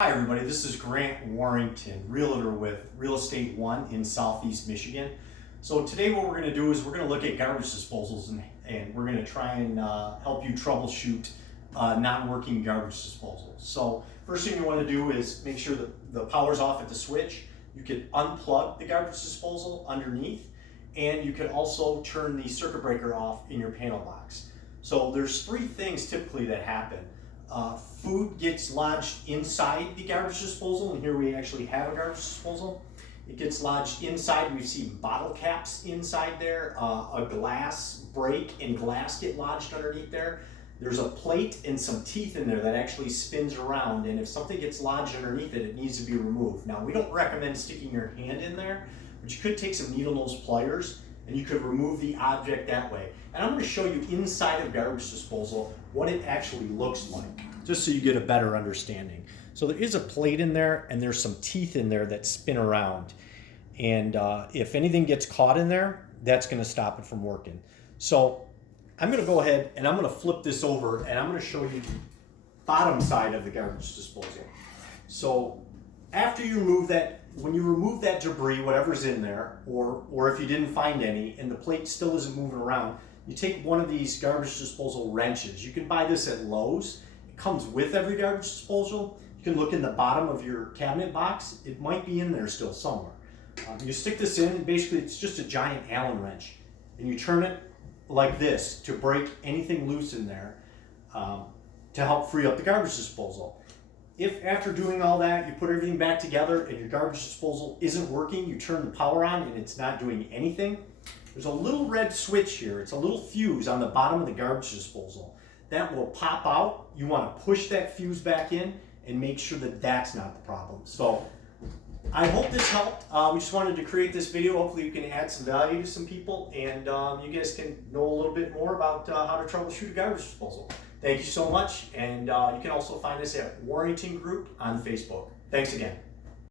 Hi everybody, this is Grant Warrington, realtor with Real Estate One in Southeast Michigan. So today what we're going to do is we're going to look at garbage disposals and we're going to try and help you troubleshoot non-working garbage disposals. So first thing you want to do is make sure that the power's off at the switch. You could unplug the garbage disposal underneath, and you could also turn the circuit breaker off in your panel box. So there's three things typically that happen. Food gets lodged inside the garbage disposal, and here we actually have a garbage disposal. It gets lodged inside. We've seen bottle caps inside there, a glass break and glass get lodged underneath there. There's a plate and some teeth in there that actually spins around, and if something gets lodged underneath it, it needs to be removed. Now, we don't recommend sticking your hand in there, but you could take some needle nose pliers and you could remove the object that way. And I'm going to show you inside of garbage disposal what it actually looks like, just so you get a better understanding. So there is a plate in there and there's some teeth in there that spin around. And if anything gets caught in there, that's going to stop it from working. So I'm going to go ahead and I'm going to flip this over and I'm going to show you the bottom side of the garbage disposal. So after you remove that, when you remove that debris, whatever's in there, or if you didn't find any and the plate still isn't moving around, you take one of these garbage disposal wrenches. You can buy this at Lowe's. It comes with every garbage disposal. You can look in the bottom of your cabinet box. It might be in there still somewhere. You stick this in, and basically it's just a giant Allen wrench. And you turn it like this to break anything loose in there to help free up the garbage disposal. If after doing all that, you put everything back together and your garbage disposal isn't working, you turn the power on and it's not doing anything, there's a little red switch here. It's a little fuse on the bottom of the garbage disposal. That will pop out. You want to push that fuse back in and make sure that that's not the problem. So I hope this helped. We just wanted to create this video. Hopefully you can add some value to some people, and you guys can know a little bit more about how to troubleshoot a garbage disposal. Thank you so much, and you can also find us at Warrington Group on Facebook. Thanks again.